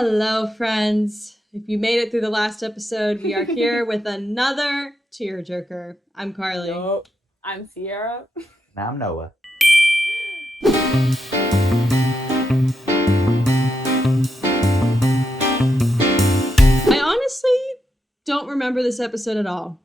Hello, friends. If you made it through the last episode, we are here with another tearjerker. I'm Carly. Nope. I'm Sierra. And I'm Noah. I honestly don't remember this episode at all.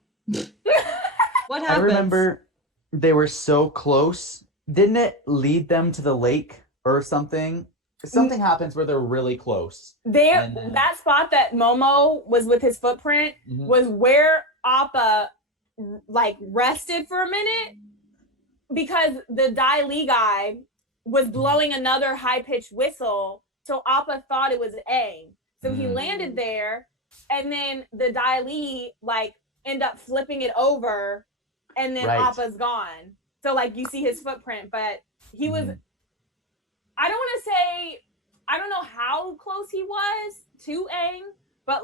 What happened? I remember they were so close. Didn't it lead them to the lake or something? Something happens where they're really close. That spot that Momo was with his footprint was where Appa rested for a minute, because the Dai Li guy was blowing another high-pitched whistle, so Appa thought it was Aang. So he landed there, and then the Dai Li end up flipping it over, and then Appa's gone. So you see his footprint, but he was I don't know how close he was to Aang, but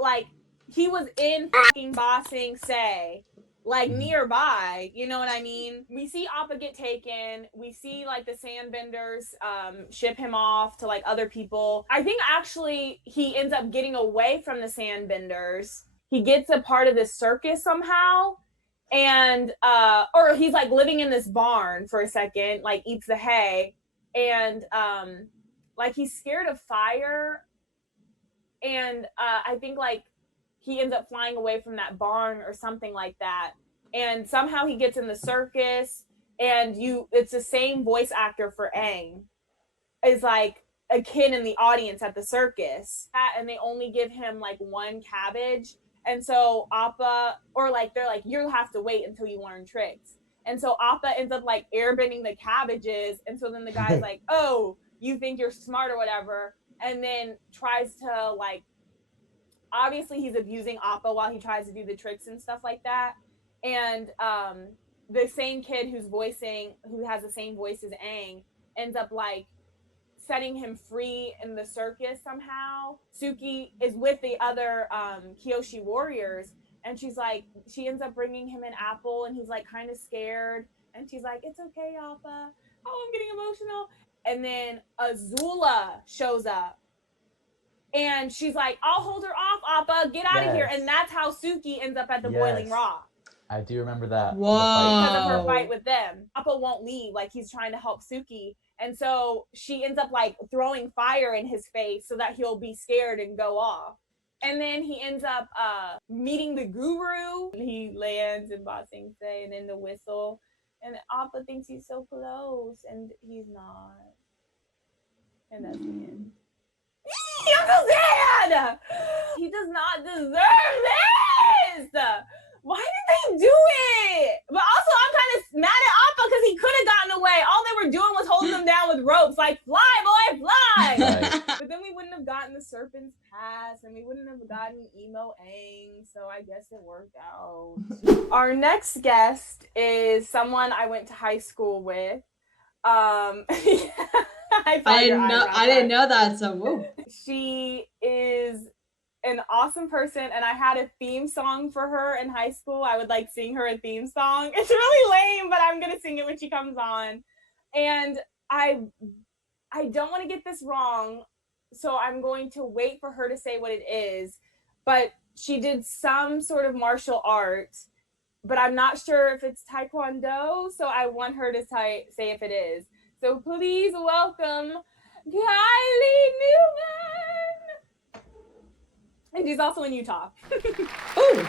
he was in fucking Ba Sing Se, nearby, you know what I mean? We see Appa get taken, we see the sandbenders ship him off to other people. I think actually he ends up getting away from the sandbenders. He gets a part of this circus somehow, and or he's living in this barn for a second, eats the hay, and he's scared of fire, and I think he ends up flying away from that barn or something like that, and somehow he gets in the circus, and it's the same voice actor for Aang is a kid in the audience at the circus, and they only give him one cabbage, and so Appa, or they're you'll have to wait until you learn tricks, and so Appa ends up airbending the cabbages, and so then the guy's oh, you think you're smart or whatever, and then tries to obviously he's abusing Appa while he tries to do the tricks and stuff like that, and the same kid who has the same voice as Aang ends up setting him free in the circus somehow. Suki is with the other Kyoshi warriors, and she ends up bringing him an apple, and he's kind of scared, and she's it's okay, Appa. Oh, I'm getting emotional. And then Azula shows up, and she's I'll hold her off, Appa, get out of here. And that's how Suki ends up at the Boiling Rock. I do remember that. Whoa. Because of her fight with them. Appa won't leave, he's trying to help Suki, and so she ends up throwing fire in his face so that he'll be scared and go off. And then he ends up meeting the guru. He lands in Ba Sing Se, and then the whistle. And Appa thinks he's so close, and he's not. And that's the end. I'm so sad! He does not deserve this! Why did they do it? But also, I'm kind of mad at Appa because he could have gotten away. All they were doing was holding him down with ropes, fly, boy, fly! Right. But then we wouldn't have gotten the Serpent's Pass, and we wouldn't have gotten Emo Aang, so I guess it worked out. Our next guest is someone I went to high school with. I didn't know that, so whoa. She is an awesome person, and I had a theme song for her in high school. I would sing her a theme song. It's really lame, but I'm gonna sing it when she comes on. And I don't want to get this wrong, so I'm going to wait for her to say what it is. But she did some sort of martial art, but I'm not sure if it's Taekwondo, so I want her to say if it is. So please welcome Kylie Newman. And she's also in Utah. Ooh.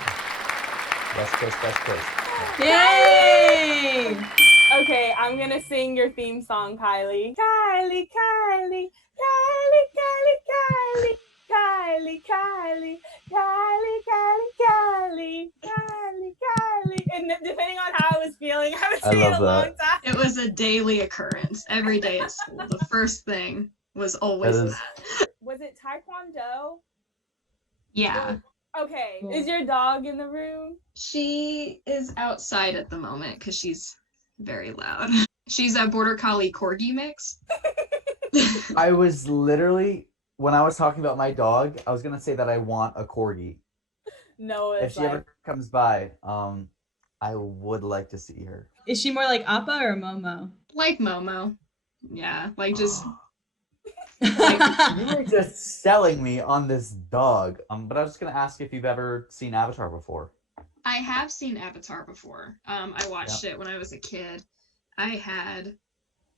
West Coast. Yay! Okay, I'm gonna sing your theme song, Kylie. Kylie, Kylie, Kylie, Kylie, Kylie, Kylie, Kylie, Kylie, Kylie, Kylie, Kylie. And depending on how I was feeling, I would sing it a long time. It was a daily occurrence. Every day at school, the first thing was always that. Was it Taekwondo? Yeah. Okay, Cool. Is your dog in the room? She is outside at the moment because she's very loud. She's a Border Collie Corgi mix. I was literally, when I was talking about my dog, I was going to say that I want a Corgi. No, it's If she ever comes by, I would like to see her. Is she more like Appa or Momo? Like Momo. Yeah, just You were just selling me on this dog. But I was just gonna ask if you've ever seen Avatar before. I have seen Avatar before. I watched it when I was a kid. I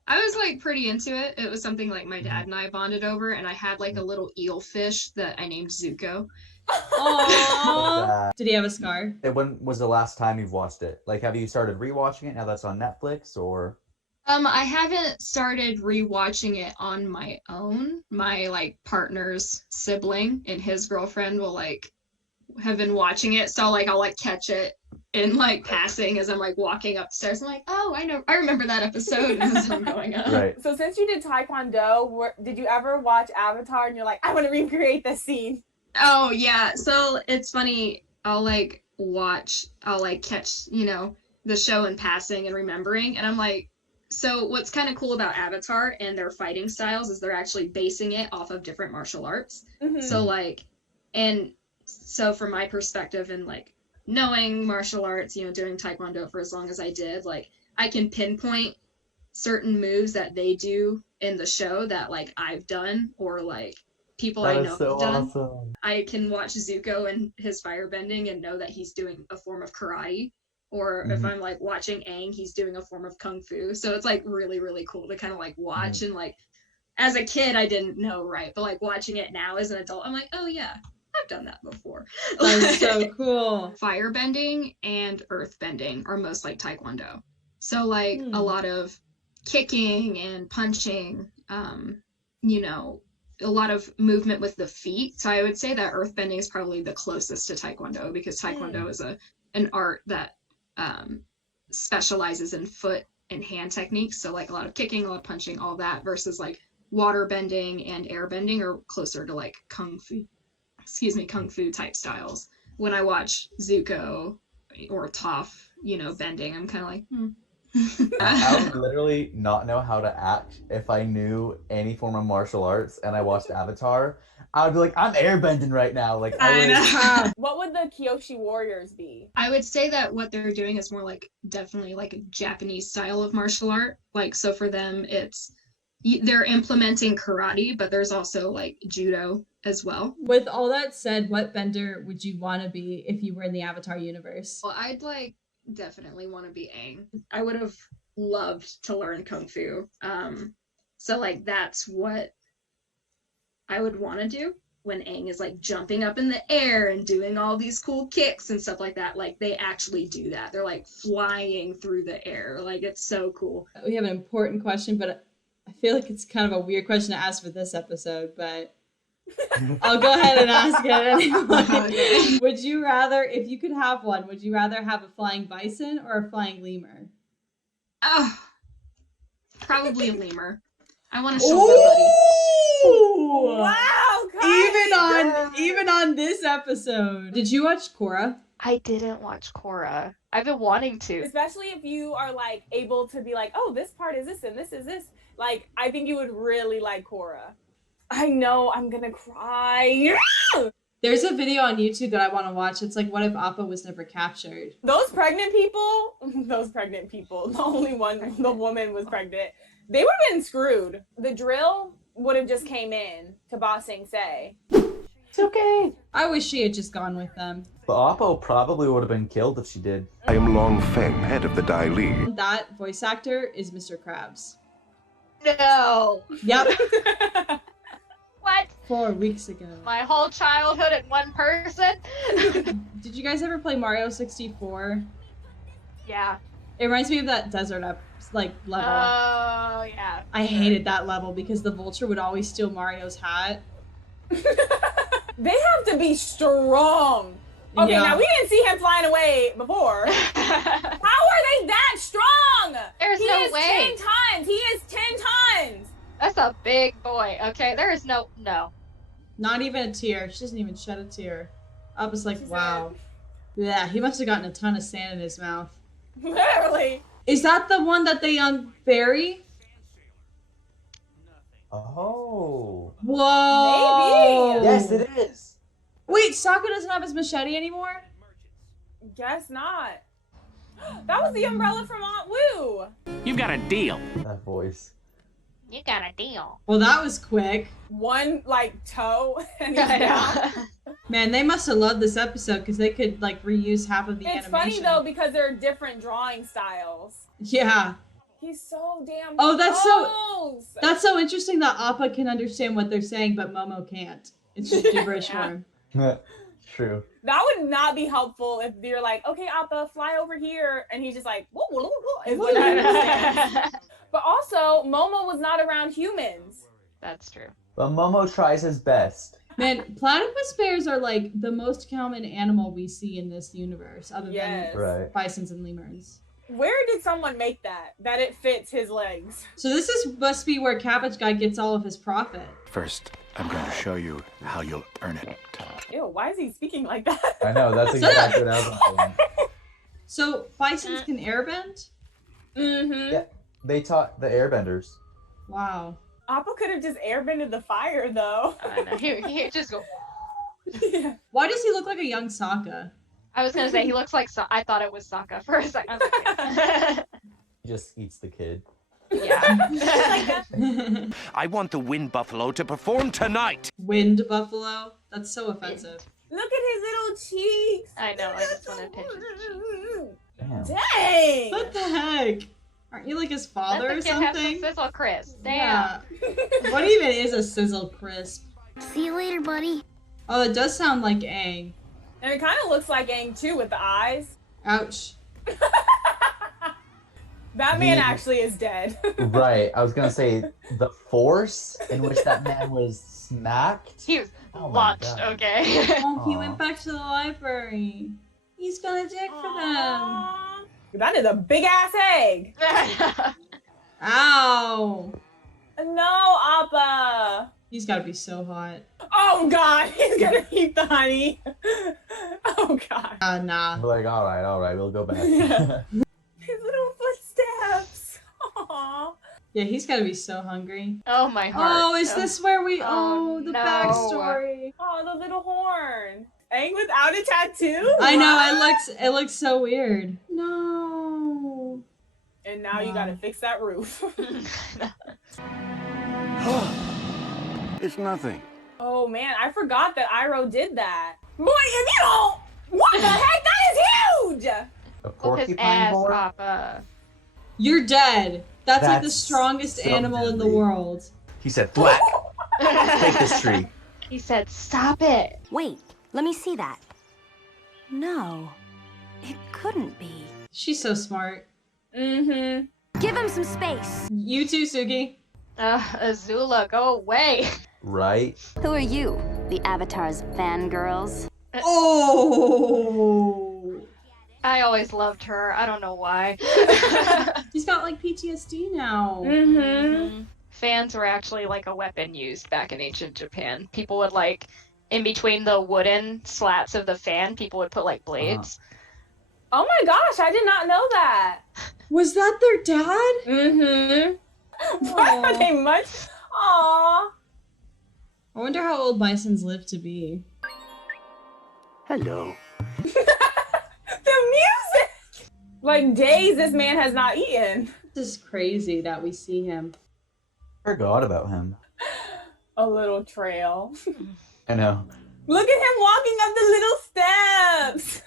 was like pretty into it. It was something like my dad and I bonded over, and I had like a little eel fish that I named Zuko. Aww. Did he have a scar? When was the last time you've watched it? Like, have you started rewatching it now that's on Netflix, or? I haven't started rewatching it on my own. My like partner's sibling and his girlfriend will like have been watching it, so like I'll like catch it in like passing as I'm like walking upstairs. I'm like, oh, I remember that episode as I'm going up. Right. So since you did Taekwondo, did you ever watch Avatar and you're like, I want to recreate this scene? Oh yeah, so it's funny. I'll catch, the show in passing and remembering, and I'm like, so what's kind of cool about Avatar and their fighting styles is they're actually basing it off of different martial arts. Mm-hmm. So from my perspective and like knowing martial arts, doing Taekwondo for as long as I did, like I can pinpoint certain moves that they do in the show that like I've done or like people I know have done. Awesome. I can watch Zuko and his firebending and know that he's doing a form of karate. Or if I'm like watching Aang, he's doing a form of kung fu. So it's like really, really cool to kind of like watch and like as a kid I didn't know, right? But like watching it now as an adult, I'm like, oh yeah, I've done that before. That's so cool. Firebending and earthbending are most like Taekwondo. So like a lot of kicking and punching, a lot of movement with the feet. So I would say that earthbending is probably the closest to Taekwondo because Taekwondo is an art that specializes in foot and hand techniques. So like a lot of kicking, a lot of punching, all that versus like water bending and air bending are closer to like kung fu type styles. When I watch Zuko or Toph, bending, I'm kind of like, I would literally not know how to act if I knew any form of martial arts and I watched Avatar. I would be like, I'm airbending right now. Like I know. What would the Kyoshi warriors be? I would say that what they're doing is more like definitely like a Japanese style of martial art. Like, so for them, they're implementing karate, but there's also like judo as well. With all that said, what bender would you want to be if you were in the Avatar universe? Well, I'd like definitely want to be Aang. I would have loved to learn kung fu. So like that's what I would want to do when Aang is like jumping up in the air and doing all these cool kicks and stuff like that. Like they actually do that. They're like flying through the air. Like it's so cool. We have an important question, but I feel like it's kind of a weird question to ask for this episode, but I'll go ahead and ask it anyway. Would you rather, if you could have one, would you rather have a flying bison or a flying lemur? Oh, probably a lemur. I want a shoulder buddy. Wow! Even on this episode. Did you watch Korra? I didn't watch Korra. I've been wanting to. Especially if you are like able to be like, oh, this part is this and this is this. Like, I think you would really like Korra. I know, I'm gonna cry. There's a video on YouTube that I want to watch. It's like, what if Appa was never captured? Those pregnant people, the only one, the woman was pregnant. They would have been screwed. The drill would have just came in to Ba Sing Se. It's okay. I wish she had just gone with them. But Appa probably would have been killed if she did. I am Long Feng, head of the Dai Li. That voice actor is Mr. Krabs. No. Yep. What? 4 weeks ago. My whole childhood in one person? Did you guys ever play Mario 64? Yeah. It reminds me of that desert level. Oh, yeah. I hated that level because the vulture would always steal Mario's hat. They have to be strong. Okay, Yeah. now we didn't see him flying away before. How are they that strong? There's He no is way. 10 tons. He is 10 tons. That's a big boy. Okay, there is no. Not even a tear. She doesn't even shed a tear. I was like, She wow. Yeah, he must have gotten a ton of sand in his mouth. Literally. Is that the one that they bury? Oh. Whoa. Maybe. Yes, it is. Wait, Sokka doesn't have his machete anymore? Guess not. That was the umbrella from Aunt Wu. You've got a deal. That voice. You got a deal. Well, that was quick. One like toe and he's I down. know. Man, they must have loved this episode because they could like reuse half of the It's animation. funny though because there are different drawing styles. Yeah. He's so damn Oh, close. that's so interesting that Appa can understand what they're saying, but Momo can't. It's just gibberish for him. True. That would not be helpful if you're like, okay, Appa, fly over here, and he's just like, whoa, whoa, whoa, is what he understands. But also, Momo was not around humans. That's true. But Momo tries his best. Man, platypus bears are like the most common animal we see in this universe, other Yes. than Right. bisons and lemurs. Where did someone make that? That it fits his legs. So this must be where Cabbage Guy gets all of his profit. First, I'm going to show you how you'll earn it. Ew, why is he speaking like that? I know, that's exactly what I was thinking. So bisons can airbend? Mm-hmm. Yeah. They taught the airbenders. Wow. Appa could have just airbended the fire, though. I know. He just go. Yeah. Why does he look like a young Sokka? I was gonna say he looks like I thought it was Sokka for a second. I was like, He just eats the kid. yeah. I want the wind buffalo to perform tonight. Wind buffalo? That's so offensive. Look at his little cheeks. I know. I just want to pinch his cheek. Damn. Dang. What the heck? Aren't you like his father Let or the kid have some something? sizzle crisp. Damn. Yeah. What even is a sizzle crisp? See you later, buddy. Oh, it does sound like Aang. And it kind of looks like Aang, too, with the eyes. Ouch. That man actually is dead. Right. I was gonna say the force in which that man was smacked. He was Oh my launched. God. Okay. Oh, he Aw. went back to the library. He's gonna dig for them. Aww. That is a big ass egg. Ow. No, Appa. He's gotta be so hot. Oh God, he's gonna eat the honey. Oh God. Nah. I'm like, all right, we'll go back. Yeah. His little footsteps. Aww. Yeah, he's gotta be so hungry. Oh my heart. Oh, is this where we... Oh, Oh, the no. backstory. Oh, the little horn. Aang without a tattoo? I know, Wow. it looks so weird. No. And now you gotta fix that roof. It's nothing. Oh man, I forgot that Iroh did that. Boy, if you don't... What the heck? That is huge! A Whoop his porcupine ass, board? Papa. You're dead. That's like the That's strongest so animal in the deadly. world. He said, "Black, take this tree." He said, "Stop it." Wait, let me see that. No, it couldn't be. She's so smart. Mm-hmm. Give him some space. You too, Sugi. Azula, go away. Right? Who are you? The Avatar's fangirls? Oh. I always loved her. I don't know why. He's got like PTSD now. Mm-hmm. Fans were actually like a weapon used back in ancient Japan. People would like, in between the wooden slats of the fan, people would put like blades. Oh my gosh, I did not know that. Was that their dad? Mm-hmm. Why are they much? Aww. I wonder how old bisons live to be. Hello. The music! Like days this man has not eaten. This is crazy that we see him. Forgot about him. A little trail. I know. Look at him walking up the little steps.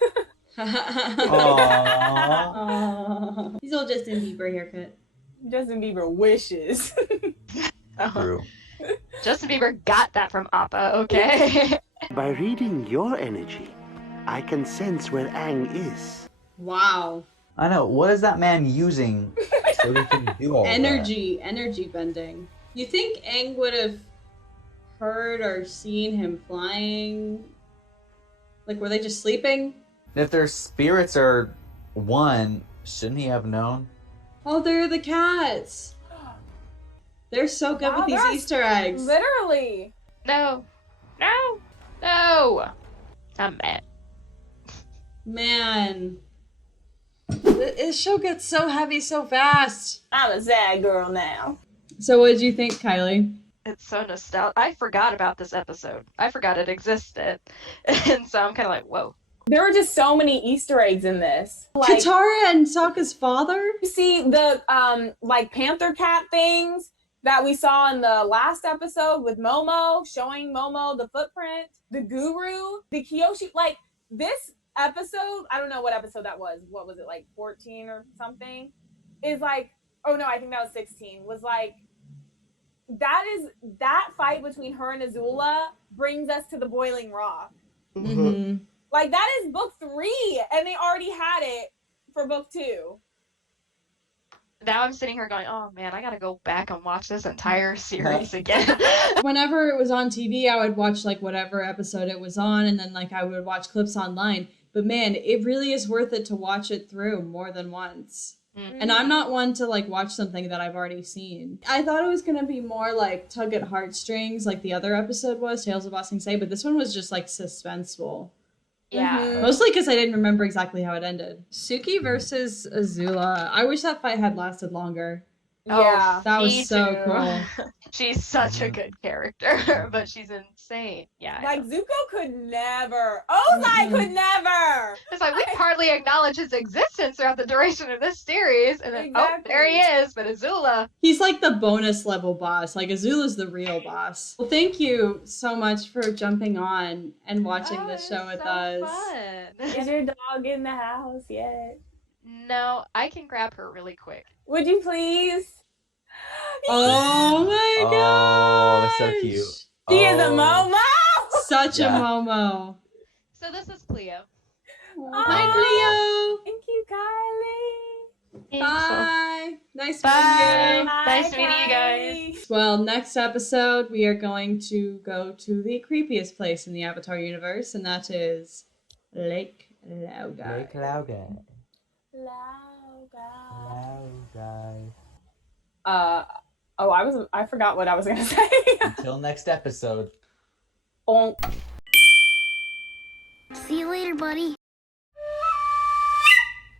Aww. Aw. He's all Justin Bieber haircut. Justin Bieber wishes. True. Justin Bieber got that from Appa, okay? By reading your energy, I can sense where Aang is. Wow. I know. What is that man using so he can do all Energy bending. You think Aang would have heard or seen him flying? Like, were they just sleeping? that? If their spirits are one, shouldn't he have known? Oh, they're the cats. They're so good Wow, with these they're Easter eggs. Literally. No. No. No. I'm mad. Man. This show gets so heavy so fast. I'm a sad girl now. So what did you think, Kylie? It's so nostalgic. I forgot about this episode. I forgot it existed. And so I'm kind of like, whoa. There were just so many Easter eggs in this. Like, Katara and Sokka's father? you see the like panther cat things. that we saw in the last episode with Momo, showing Momo the footprint, the guru, the Kyoshi, like this episode, I don't know what episode that was. What was it, like 14 or something? Is like, oh no, I think that was 16. Was like, that fight between her and Azula brings us to the Boiling Rock. Mm-hmm. Like that is book 3, and they already had it for book 2. Now I'm sitting here going, oh man, I gotta go back and watch this entire series again. Whenever it was on TV, I would watch like whatever episode it was on, and then like I would watch clips online. But man, it really is worth it to watch it through more than once. Mm-hmm. And I'm not one to like watch something that I've already seen. I thought it was gonna be more like tug at heartstrings, like the other episode was, Tales of Ba Sing Se, but this one was just like suspenseful. Yeah. Mhm. Mostly because I didn't remember exactly how it ended. Suki versus Azula. I wish that fight had lasted longer. Yeah. That was Me so too. cool. She's such a good character, but she's insane. Yeah. I Like know. Zuko could never. Ozai could never. It's like we hardly acknowledge his existence throughout the duration of this series, and then oh, there he is. But Azula, He's like the bonus level boss. Like Azula's the real boss. Well, thank you so much for jumping on and watching oh, this it show was with so us. Fun. Is your dog in the house yet? No, I can grab her really quick. Would you please? Oh my Oh, gosh! they're so cute. She is a Oh. Momo. Such Yeah. a Momo. So this is Cleo. Hi, Cleo. Thank you, Kylie. Bye. Nice Bye. meeting you. Nice meeting you guys. Well, next episode, we are going to go to the creepiest place in the Avatar universe, and that is Lake Laogai. Lake Laogai. Laogai. Laogai. I forgot what I was gonna say. Until next episode. Bonk. See you later, buddy.